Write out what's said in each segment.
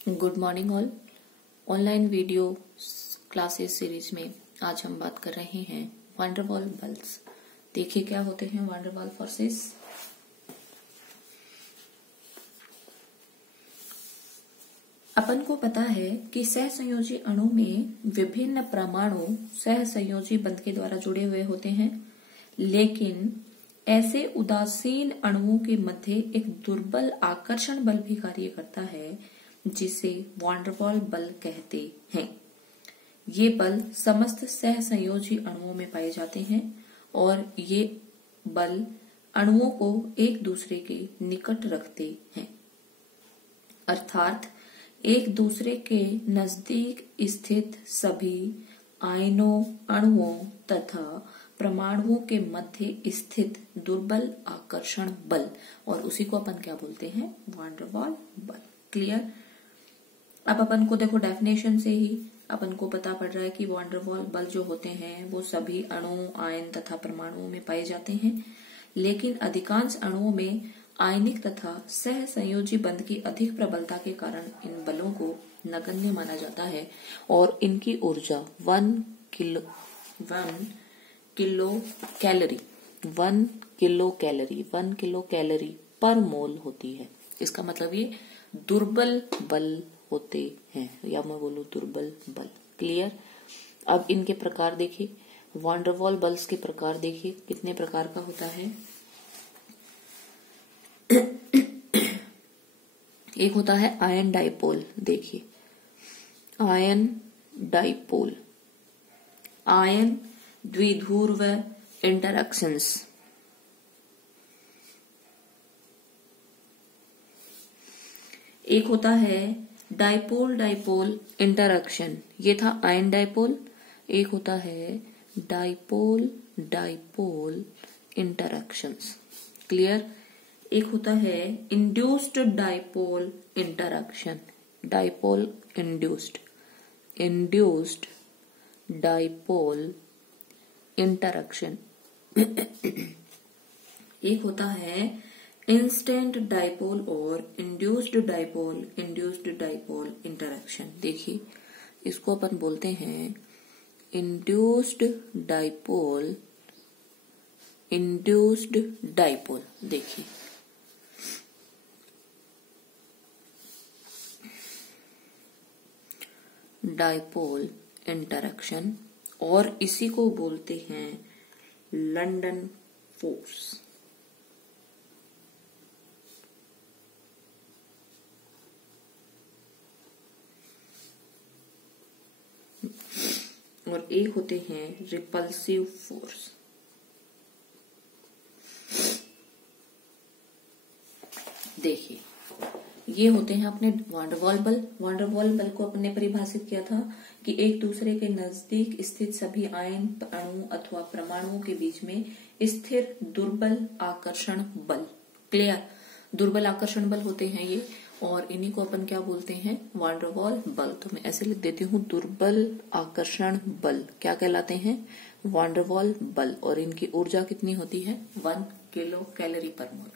Good morning all. Online video classes series में आज हम बात कर रहे हैं वान डेर वाल बल्स। देखिए क्या होते हैं वान डेर वाल फोर्सेस। अपन को पता है कि सहसंयोजी अणु में विभिन्न परमाणु सहसंयोजी बंध के द्वारा जुड़े हुए होते हैं, लेकिन ऐसे उदासीन अणुओं के मध्य एक दुर्बल आकर्षण बल भी कार्य करता है जिसे वान डेर वाल बल कहते हैं। ये बल समस्त सहसंयोजी अणुओं में पाए जाते हैं और ये बल अणुओं को एक दूसरे के निकट रखते हैं, अर्थात एक दूसरे के नजदीक स्थित सभी आयनों, अणुओं तथा परमाणुओं के मध्य स्थित दुर्बल आकर्षण बल, और उसी को अपन क्या बोलते हैं, वान डेर वाल बल। क्लियर। अब अपन को देखो डेफिनेशन से ही अपन को पता पड़ रहा है कि वान डेर वाल बल जो होते हैं वो सभी अणु, आयन तथा परमाणुओं में पाए जाते हैं, लेकिन अधिकांश अणुओं में आयनिक तथा सहसंयोजी बंध की अधिक प्रबलता के कारण इन बलों को नगण्य माना जाता है और इनकी ऊर्जा 1 किलो कैलोरी पर मोल होती है। इसका मतलब ये दुर्बल बल होते हैं, या मैं बोलूं दुर्बल बल। क्लियर। अब इनके प्रकार देखिए, वान डेर वाल बल्स के प्रकार देखिए कितने प्रकार का होता है। एक होता है आयन डाइपोल। देखिए आयन डाइपोल, आयन द्विध्रुव इंटरैक्शंस। एक होता है डाइपोल डाइपोल इंटरैक्शन, ये था आयन डाइपोल। एक होता है डाइपोल डाइपोल इंटरैक्शंस। क्लियर। एक होता है induced dipole interaction, dipole induced dipole interaction. एक होता है इंस्टेंट डाइपोल और इंड्यूस्ड डाइपोल इंटरैक्शन। देखिए इसको अपन बोलते हैं इंड्यूस्ड डाइपोल। देखिए डाइपोल इंटरैक्शन, और इसी को बोलते हैं लंदन फोर्स। और एक होते हैं रिपल्सिव फोर्स। देखिए ये होते हैं अपने वान डेर वाल बल। वान डेर वाल बल को अपने परिभाषित किया था कि एक दूसरे के नजदीक स्थित सभी आयन, अणु अथवा परमाणुओं के बीच में स्थिर दुर्बल आकर्षण बल। क्लियर। दुर्बल आकर्षण बल होते हैं ये, और इन्हीं को अपन क्या बोलते हैं, वान डेर वाल बल। तो मैं ऐसे लिख देती हूँ, दुर्बल आकर्षण बल क्या कहलाते हैं, वान डेर वाल बल। और इनकी ऊर्जा कितनी होती है, 1 किलो कैलोरी पर मोल।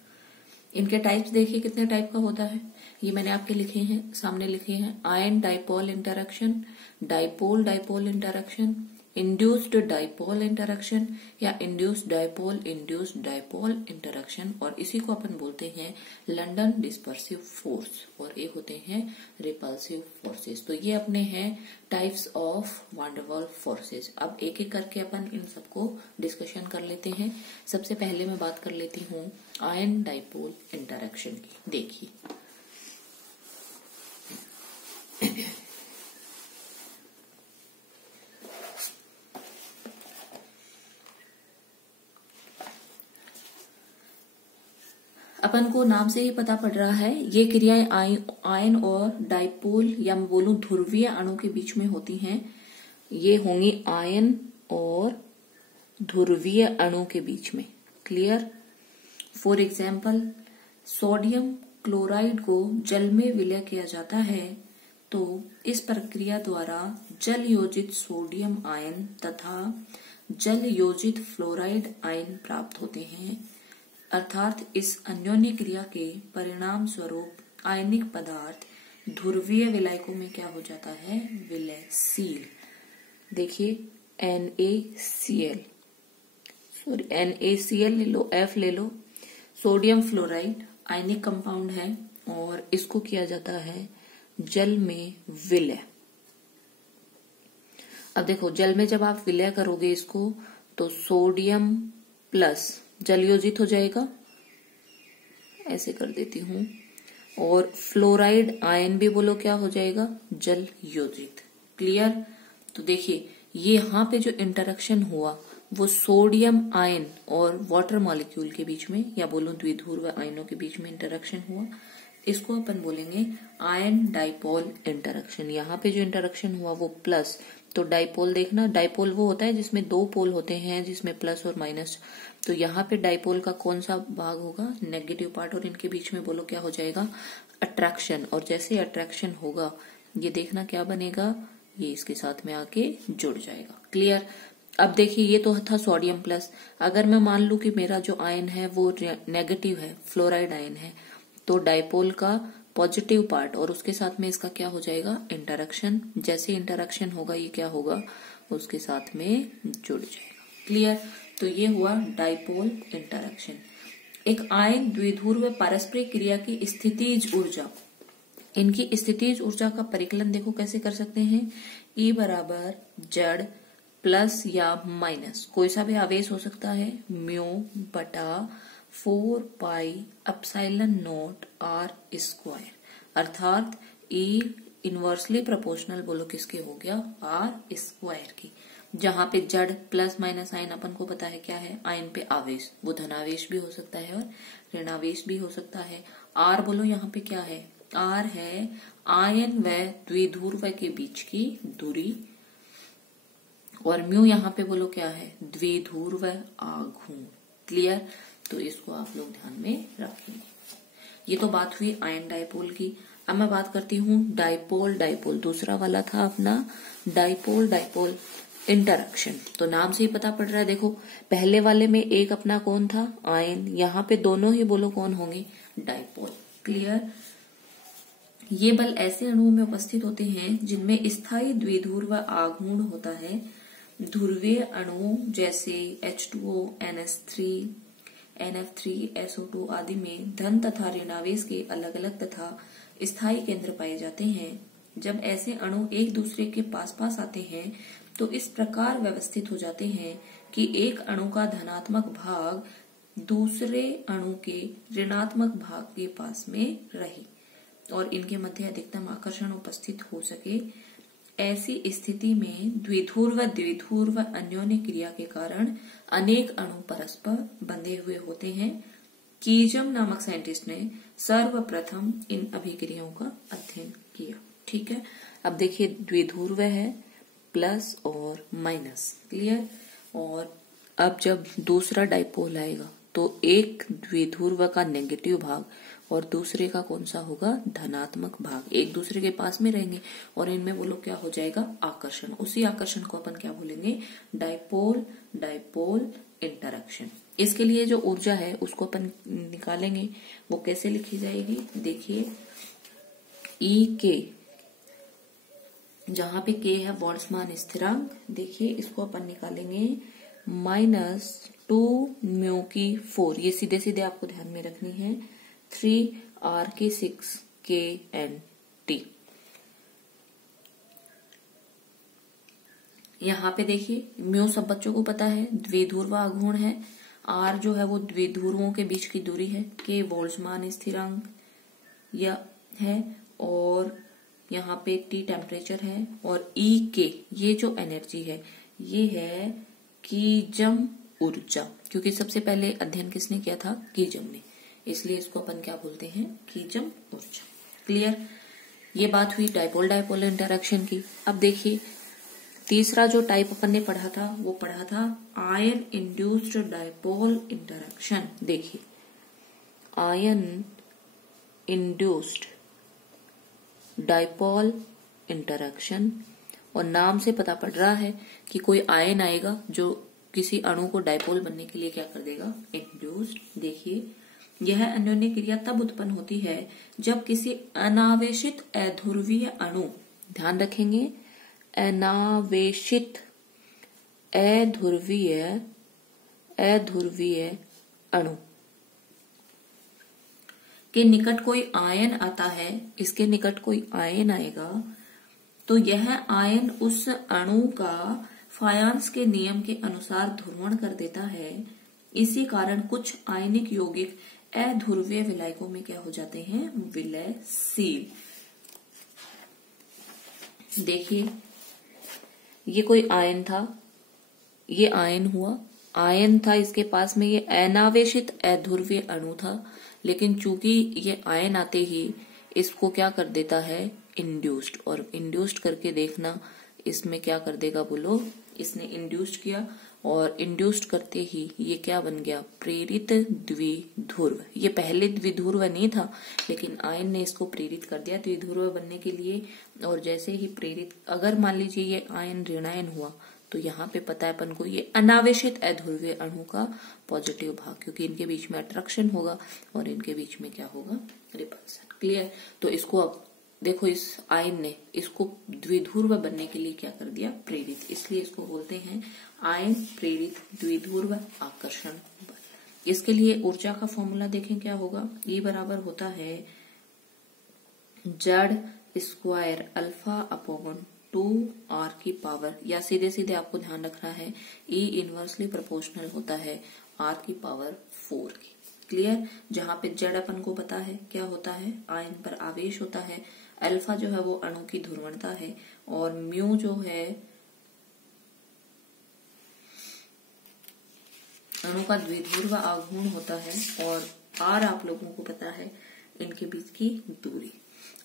इनके टाइप्स देखिए कितने टाइप का होता है, ये मैंने आपके लिखे हैं, सामने लिखे हैं। Ion dipole interaction, dipole dipole interaction, induced dipole interaction या इंड्यूस्ड डाइपोल इंटरैक्शन, और इसी को अपन बोलते हैं लंदन डिस्पर्सिव फोर्स। और एक होते हैं रिपल्सिव फोर्सेस। तो ये अपने हैं टाइप्स ऑफ वान डेर वाल फोर्सेस। अब एक एक करके अपन इन सबको डिस्कशन कर लेते हैं। सबसे पहले मैं बात कर लेती हूँ आयन डाइपोल इंटरैक्शन की। देखिए अपन को नाम से ही पता पड़ रहा है ये क्रियाएं आयन और डाइपोल, या मैं बोलूं ध्रुवीय अणु के बीच में होती हैं। ये होंगी आयन और ध्रुवीय अणु के बीच में। Clear. For example sodium chloride को जल में विलय किया जाता है तो इस प्रक्रिया द्वारा जल योजित सोडियम आयन तथा जल योजित फ्लोराइड आयन प्राप्त होते हैं, अर्थात इस अन्योन्य क्रिया के परिणाम स्वरूप आयनिक पदार्थ ध्रुवीय विलायकों में क्या हो जाता है, विलयशील। देखिए NaCl, सॉरी NaCl ले लो, F ले लो, सोडियम फ्लोराइड आयनिक कंपाउंड है और इसको किया जाता है जल में विलय। अब देखो जल में जब आप विलय करोगे इसको तो सोडियम प्लस जल योजित हो जाएगा, ऐसे कर देती हूं, और फ्लोराइड आयन भी बोलो क्या हो जाएगा, जल योजित। क्लियर। तो देखिए ये यहाँ पे जो इंटरेक्शन हुआ वो सोडियम आयन और वाटर मॉलिक्यूल के बीच में, या बोलो द्विध्रुव आयनों के बीच में इंटरेक्शन हुआ, इसको अपन बोलेंगे आयन डाइपोल इंटरेक्शन। यहाँ पे जो इंटरेक्शन हुआ वो प्लस, तो डाइपोल देखना, डाइपोल वो होता है जिसमें दो पोल होते हैं जिसमें प्लस और माइनस, तो यहाँ पे डाइपोल का कौन सा भाग होगा, नेगेटिव पार्ट, और इनके बीच में बोलो क्या हो जाएगा, अट्रैक्शन। और जैसे अट्रैक्शन होगा ये देखना क्या बनेगा, ये इसके साथ में आके जुड़ जाएगा। क्लियर। अब देखिए ये तो था सोडियम प्लस, अगर मैं मान लू कि मेरा जो आयन है वो नेगेटिव है, फ्लोराइड आयन है, तो डाइपोल का पॉजिटिव पार्ट और उसके साथ में इसका क्या हो जाएगा, इंटरेक्शन। जैसे इंटरेक्शन होगा ये क्या होगा, उसके साथ में जुड़ जाएगा। क्लियर। तो ये हुआ डाइपोल इंटरेक्शन। एक आयन द्विध्रुव पारस्परिक क्रिया की स्थितिज ऊर्जा, इनकी स्थितिज ऊर्जा का परिकलन देखो कैसे कर सकते हैं, E बराबर जड़ प्लस या माइनस कोई सा भी आवेश हो सकता है, म्यू बटा 4 pi epsilon not R square, अर्थात E इनवर्सली प्रोपोर्शनल बोलो किसके हो गया, R स्क्वायर की, जहां पे जड़ प्लस माइनस आयन अपन को पता है क्या है, आयन पे आवेश, वो धनावेश भी हो सकता है और ऋणावेश भी हो सकता है। R बोलो यहाँ पे क्या है, R है आयन व द्विध्रुव के बीच की दूरी, और म्यू यहाँ पे बोलो क्या है, द्विध्रुव आघूर्ण। क्लियर। तो इसको आप लोग ध्यान में रखेंगे। ये तो बात हुई आयन डाइपोल की। अब मैं बात करती हूँ डाइपोल डाइपोल, दूसरा वाला था अपना डाइपोल डाइपोल इंटरेक्शन। तो नाम से ही पता पड़ रहा है, देखो पहले वाले में एक अपना कौन था, आयन, यहाँ पे दोनों ही बोलो कौन होंगे, डाइपोल। क्लियर। ये बल ऐसे अणुओं में उपस्थित होते हैं जिनमें स्थायी द्विध्रुव आघूर्ण होता है। ध्रुवीय अणुओं जैसे H2O, NH3, NF3, SO2 आदि में धन तथा ऋणावेश के अलग अलग तथा स्थायी केंद्र पाए जाते हैं। जब ऐसे अणु एक दूसरे के पास पास आते हैं तो इस प्रकार व्यवस्थित हो जाते हैं कि एक अणु का धनात्मक भाग दूसरे अणु के ऋणात्मक भाग के पास में रहे और इनके मध्य अधिकतम आकर्षण उपस्थित हो सके। ऐसी स्थिति में द्विध्रुव अन्योन्य क्रिया के कारण अनेक अणु परस्पर बंधे हुए होते हैं। कीजम नामक साइंटिस्ट ने सर्वप्रथम इन अभिक्रियाओं का अध्ययन किया। ठीक है। अब देखिए द्विध्रुव है प्लस और माइनस। क्लियर। और अब जब दूसरा डाइपोल आएगा तो एक द्विध्रुव का नेगेटिव भाग और दूसरे का कौन सा होगा, धनात्मक भाग, एक दूसरे के पास में रहेंगे और इनमें वो लोग क्या हो जाएगा, आकर्षण। उसी आकर्षण को अपन क्या बोलेंगे, डाइपोल डाइपोल इंटरेक्शन। इसके लिए जो ऊर्जा है उसको अपन निकालेंगे, वो कैसे लिखी जाएगी, देखिए E के, जहां पे K है बोल्ट्जमान स्थिरांक, देखिए इसको अपन निकालेंगे -2 म्यू की 4, ये सीधे सीधे आपको ध्यान में रखनी है, 3R की 6 KNT। यहाँ पे देखिए म्यू सब बच्चों को पता है द्विध्रुव आघूर्ण है, R जो है वो द्विध्रुवों के बीच की दूरी है, K बोल्ट्जमान स्थिरांक या है, और यहाँ पे T टेम्परेचर है, और E के ये जो एनर्जी है ये है कीजम ऊर्जा, क्योंकि सबसे पहले अध्ययन किसने किया था, कीजम ने, इसलिए इसको अपन क्या बोलते हैं, कीजम ऊर्जा। क्लियर। ये बात हुई डाइपोल डाइपोल इंटरेक्शन की। अब देखिए तीसरा जो टाइप अपन ने पढ़ा था वो पढ़ा था आयन इंड्यूस्ड डाइपोल इंटरेक्शन। देखिए आयन इंड्यूस्ड डाइपोल इंटरेक्शन, और नाम से पता पड़ रहा है कि कोई आयन आएगा जो किसी अणु को डाइपोल बनने के लिए क्या कर देगा, इंड्यूस्ड। देखिए यह अन्योन्य क्रिया तब उत्पन्न होती है जब किसी अनावेशित अध्रुवीय अणु, ध्यान रखेंगे, अनावेशित अध्रुवीय अणु के निकट कोई आयन आता है, इसके निकट कोई आयन आएगा तो यह आयन उस अणु का फायांस के नियम के अनुसार ध्रुवण कर देता है। इसी कारण कुछ आयनिक यौगिक अध्रुवीय विलायकों में क्या हो जाते हैं, विलयशील। देखिए ये कोई आयन था, ये आयन हुआ, आयन था इसके पास में, ये अनावेशित अध्रुवीय अणु था, लेकिन चूंकि ये आयन आते ही इसको क्या कर देता है, इंड्यूस्ड। और इंड्यूस्ड करके देखना इसमें क्या कर देगा, बोलो, इसने इंड्यूस्ड किया और इंड्यूस्ड करते ही ये क्या बन गया, प्रेरित द्विध्रुव। ये पहले द्विध्रुव नहीं था, लेकिन आयन ने इसको प्रेरित कर दिया द्विध्रुव बनने के लिए। और जैसे ही प्रेरित, अगर मान लीजिए ये आयन ऋणायन हुआ तो यहाँ पे पता है अपन को ये अनावेशित अध्रुवीय अणु का पॉजिटिव भाग, क्योंकि इनके बीच में अट्रैक्शन होगा और इनके बीच में क्या होगा, रिपल्सन। क्लियर। तो इसको अब देखो, इस आयन ने इसको द्विध्रुव बनने के लिए क्या कर दिया, प्रेरित। इसलिए इसको बोलते हैं आयन प्रेरित द्विध्रुव आकर्षण बल। इसके लिए ऊर्जा का फॉर्मूला देखें क्या होगा, E बराबर होता है Z square alpha upon 2r की पावर, या सीधे सीधे आपको ध्यान रखना है E इनवर्सली प्रोपोर्शनल होता है r की पावर 4 की। क्लियर। जहां पे Z अपन को पता है क्या होता है, आयन पर आवेश होता है, अल्फा जो है वो अणु की ध्रुवणता है, और म्यू जो है अणु का द्विध्रुव आघूर्ण होता है, और r आप लोगों को पता है इनके बीच की दूरी,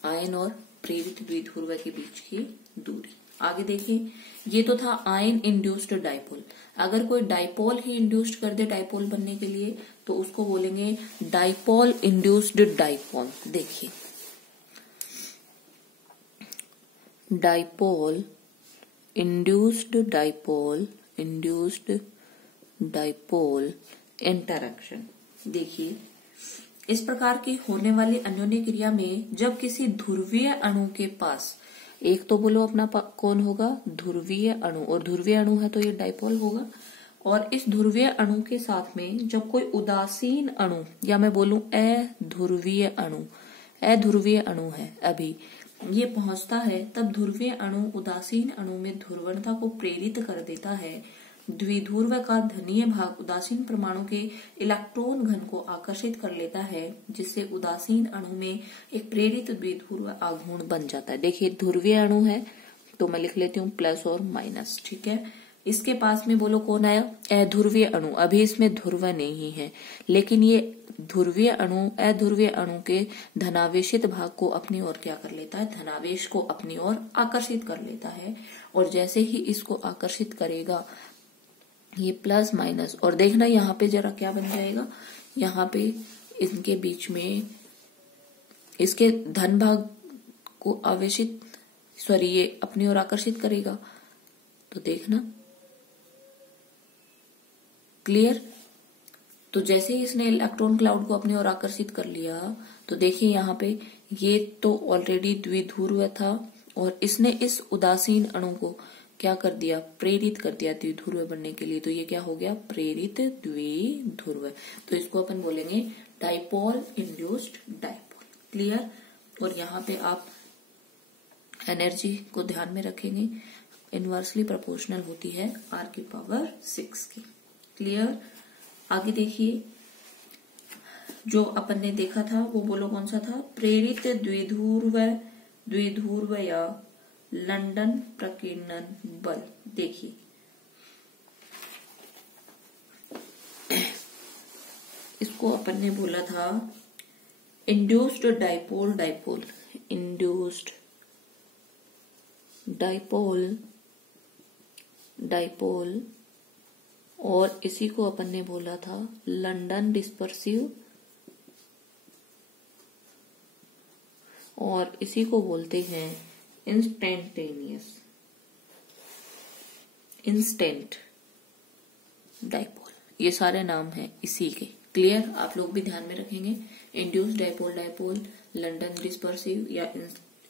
आयन और प्रेरित द्विध्रुव के बीच की दूरी। आगे देखिए, ये तो था आयन इंड्यूस्ड डाइपोल। अगर कोई डाइपोल ही इंड्यूस्ड कर दे डाइपोल बनने के लिए तो उसको बोलेंगे डाइपोल इंड्यूस्ड डाइपोल। देखिए, डाइपोल इंड्यूस्ड डाइपोल इंटरैक्शन। देखिए, इस प्रकार की होने वाली अन्योन्य क्रिया में जब किसी ध्रुवीय अणु के पास, एक तो बोलो अपना कौन होगा, ध्रुवीय अणु, और ध्रुवीय अणु है तो ये डाइपोल होगा, और इस ध्रुवीय अणु के साथ में जब कोई उदासीन अणु, या मैं बोलूं अध्रुवीय अणु है अभी ये पहुंचता है, तब ध्रुवीय अणु उदासीन अणु में ध्रुवणता को प्रेरित कर देता है। द्विध्रुव का धनीय भाग उदासीन परमाणु के इलेक्ट्रॉन घन को आकर्षित कर लेता है, जिससे उदासीन अणु में एक प्रेरित द्विध्रुव आघूर्ण बन जाता है। देखिए, ध्रुवीय अणु है तो मैं लिख लेती हूँ प्लस और माइनस, ठीक है। इसके पास में बोलो कौन आया, अध्रुवीय अणु। अभी इसमें ध्रुव नहीं है, लेकिन ये ध्रुवीय अणु अध्रुवीय अणु के धनावेशित भाग को अपनी ओर क्या कर लेता है, धनावेश को अपनी ओर आकर्षित कर लेता है। और जैसे ही इसको आकर्षित करेगा ये प्लस माइनस, और देखना यहाँ पे जरा क्या बन जाएगा, यहाँ पे इनके बीच में इसके धन भाग को आवेशित, सॉरी, ये अपनी ओर आकर्षित करेगा, तो देखना। क्लियर। तो जैसे ही इसने इलेक्ट्रॉन क्लाउड को अपनी ओर आकर्षित कर लिया तो देखिए यहाँ पे ये तो ऑलरेडी द्विध्रुव था, और इसने इस उदासीन अणु को क्या कर दिया, प्रेरित कर दिया द्विध्रुव बनने के लिए। तो ये क्या हो गया, प्रेरित द्विध्रुव। तो इसको अपन बोलेंगे डाइपोल इंड्यूस्ड डाइपोल। क्लियर। और यहाँ पे आप एनर्जी को ध्यान में रखेंगे, इनवर्सली प्रोपोर्शनल होती है r की पावर 6 की। क्लियर। आगे देखिए, जो अपन ने देखा था वो बोलो कौन सा था, प्रेरित द्विध्रुव या लंदन प्रकीर्णन बल। देखिए, इसको अपन ने बोला था इंड्यूस्ड डाइपोल, इंड्यूस्ड डाइपोल, और इसी को अपन ने बोला था लंदन डिस्पर्सिव, और इसी को बोलते हैं इंस्टेंट डाइपोल। ये सारे नाम हैं इसी के। क्लियर, आप लोग भी ध्यान में रखेंगे। Induced dipole dipole, London dispersive या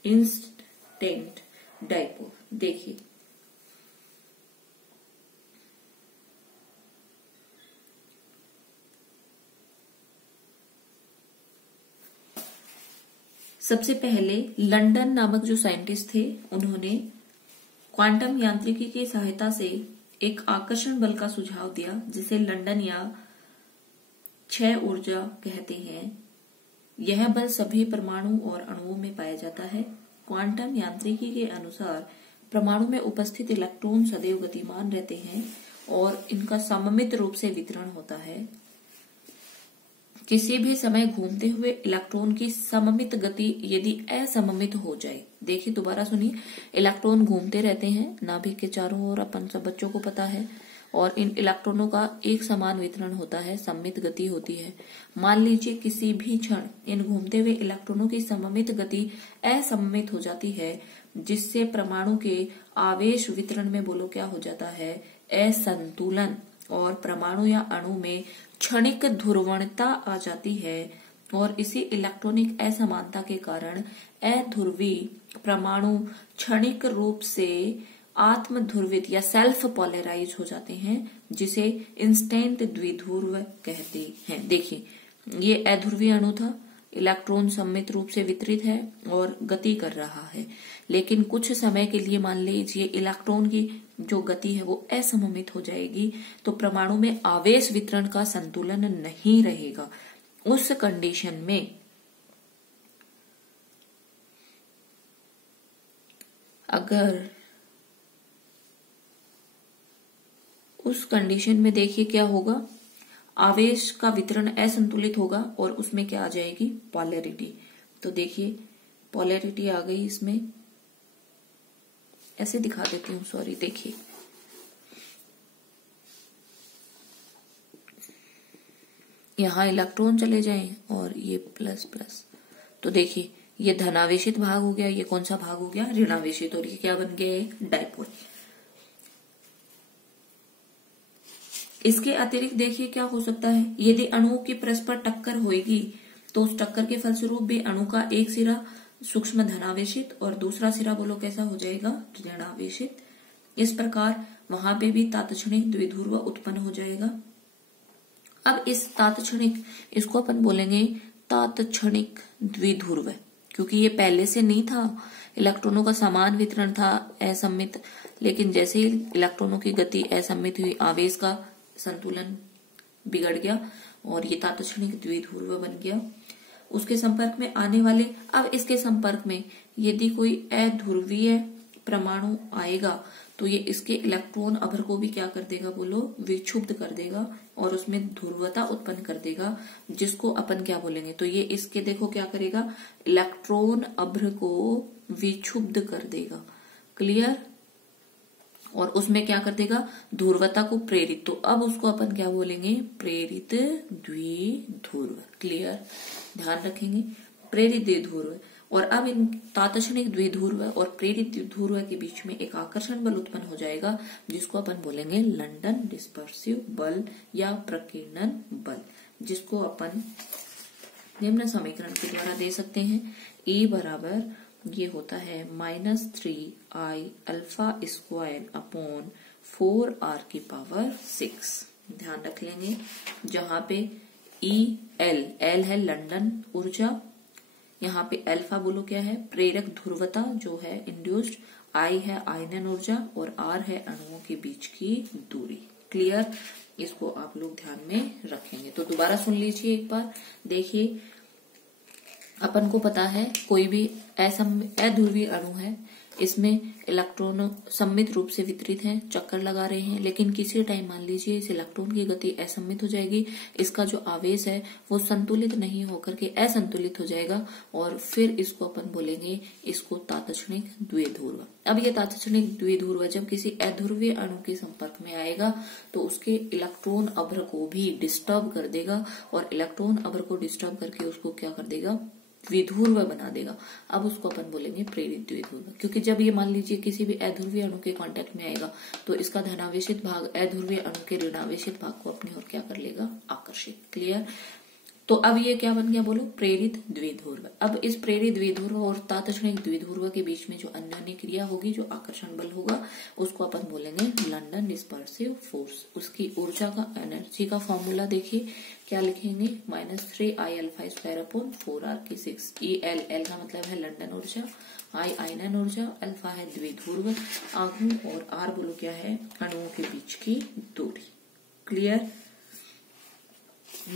इंस्टेंट डाइपोल। देखिए सबसे पहले लंदन नामक जो साइंटिस्ट थे उन्होंने क्वांटम यांत्रिकी की सहायता से एक आकर्षण बल का सुझाव दिया जिसे लंदन या क्षय ऊर्जा कहते हैं। यह बल सभी परमाणु और अणुओं में पाया जाता है। क्वांटम यांत्रिकी के अनुसार परमाणु में उपस्थित इलेक्ट्रॉन सदैव गतिमान रहते हैं और इनका सममित रूप से वितरण होता है। किसी भी समय घूमते हुए इलेक्ट्रॉन की सममित गति यदि असममित हो जाए, देखिए दोबारा सुनिए, इलेक्ट्रॉन घूमते रहते हैं नाभिक के चारों ओर, अपन सब बच्चों को पता है, और इन इलेक्ट्रॉनों का एक समान वितरण होता है, सममित गति होती है। मान लीजिए किसी भी क्षण इन घूमते हुए इलेक्ट्रॉनों की सममित गति असममित हो जाती है, जिससे परमाणु के आवेश वितरण में बोलो क्या हो जाता है, असंतुलन, और परमाणु या अणु में क्षणिक ध्रुवणता आ जाती है। और इसी इलेक्ट्रॉनिक असमानता के कारण अध्रुवी परमाणु क्षणिक रूप से आत्मध्रुवित या सेल्फ पोलराइज हो जाते हैं, जिसे इंस्टेंट द्विध्रुव कहते हैं। देखिए ये अध्रुवीय अणु था, इलेक्ट्रॉन सममित रूप से वितरित है और गति कर रहा है, लेकिन कुछ समय के लिए मान लीजिए इलेक्ट्रॉन की जो गति है वो असममित हो जाएगी, तो परमाणु में आवेश वितरण का संतुलन नहीं रहेगा। उस कंडीशन में देखिए क्या होगा, आवेश का वितरण असंतुलित होगा और उसमें क्या आ जाएगी, पोलैरिटी। तो देखिए पोलैरिटी आ गई, इसमें ऐसे दिखा देती हूँ, सॉरी, देखिए यहां इलेक्ट्रॉन चले जाएं और ये प्लस प्लस, तो देखिए ये धनावेशित भाग हो गया, ये कौन सा भाग हो गया, ऋणावेशित, और ये क्या बन गया, डाइपोल। इसके अतिरिक्त देखिए क्या हो सकता है, यदि अणुओं की परस्पर टक्कर होगी तो उस टक्कर के फलस्वरूप भी अणु का एक सिरा सूक्ष्म धनावेशित और दूसरा सिरा बोलो कैसा हो जाएगा, ऋणावेशित। इस प्रकार वहां पे भी तात्क्षणिक द्विध्रुव उत्पन्न हो जाएगा। अब इस तात्क्षणिक, इसको अपन बोलेंगे तात्क्षणिक द्विध्रुव, क्योंकि ये पहले से नहीं था, इलेक्ट्रॉनों का समान वितरण था असममित, लेकिन जैसे ही इलेक्ट्रॉनों की गति असममित हुई, आवेश का संतुलन बिगड़ गया और ये तात्क्षणिक द्विध्रुव बन गया। उसके संपर्क में आने वाले, अब इसके संपर्क में यदि कोई अध्रुवीय परमाणु आएगा तो ये इसके इलेक्ट्रॉन अभ्र को भी क्या कर देगा, बोलो विक्षुब्ध कर देगा और उसमें ध्रुवता उत्पन्न कर देगा, जिसको अपन क्या बोलेंगे, तो ये इसके देखो क्या करेगा, इलेक्ट्रॉन अभ्र को विक्षुब्ध कर देगा, क्लियर, और उसमें क्या कर देगा, ध्रुवता को प्रेरित, तो अब उसको अपन क्या बोलेंगे, प्रेरित द्विध्रुव, क्लियर, ध्यान रखेंगे, प्रेरित द्विध्रुव। और अब इन तात्क्षणिक द्विध्रुव और प्रेरित द्विध्रुव के बीच में एक आकर्षण बल उत्पन्न हो जाएगा, जिसको अपन बोलेंगे लंदन डिस्पर्सिव बल या प्रकीर्णन बल, जिसको अपन निम्न समीकरण के द्वारा दे सकते हैं। E बराबर ये होता है -3I alpha square upon 4r⁴। ध्यान रख लेंगे, जहां पे L है लंदन ऊर्जा, यहाँ पे अल्फा बोलो क्या है, प्रेरक ध्रुवता जो है इंड्यूस्ड, I है आयनन ऊर्जा और R है अणुओं के बीच की दूरी, क्लियर, इसको आप लोग ध्यान में रखेंगे। तो दोबारा सुन लीजिए एक बार, देखिए अपन को पता है कोई भी अध्रुवीय अणु है, इसमें इलेक्ट्रॉन सममित रूप से वितरित हैं, चक्कर लगा रहे हैं, लेकिन किसी टाइम मान लीजिए इस इलेक्ट्रॉन की गति असममित हो जाएगी, इसका जो आवेश है वो संतुलित नहीं होकर के असंतुलित हो जाएगा और फिर इसको अपन बोलेंगे इसको तात्क्षणिक द्विध्रुव। अब ये तात्क्षणिक द्विध्रुव जब किसी अध्रुवीय अणु के संपर्क में आएगा तो उसके इलेक्ट्रॉन अभ्र को भी डिस्टर्ब कर देगा और इलेक्ट्रॉन अभ्र को डिस्टर्ब करके उसको क्या कर देगा, द्विध्रुव बना देगा। अब उसको अपन बोलेंगे प्रेरित द्विध्रुव, क्योंकि जब ये मान लीजिए किसी भी अध्रुवीय अणु के कांटेक्ट में आएगा तो इसका धनावेशित भाग अध्रुवीय अणु के ऋणावेशित भाग को अपनी ओर क्या कर लेगा, आकर्षित। क्लियर। तो अब ये क्या बन गया बोलो, प्रेरित द्विध्रुव। अब इस प्रेरित द्विध्रुव और तात्क्षणिक द्विध्रुव के बीच में जो अन्योन्य क्रिया होगी, जो आकर्षण बल होगा, उसको अपन बोलेंगे लंडन डिस्पर्सिव फोर्स। उसकी ऊर्जा का, एनर्जी का फॉर्मूला देखिए, क्या लिखेंगे, -3I α²/4r⁴ एल का मतलब है लंडन ऊर्जा, आई आयनन ऊर्जा, अल्फा है द्विध्रुव आघूर्ण और आर बोलो क्या है, अणुओं के बीच की दूरी। क्लियर।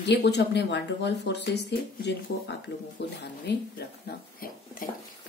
ये कुछ अपने वांडरवॉल फोर्सेस थे जिनको आप लोगों को ध्यान में रखना है। Thank you.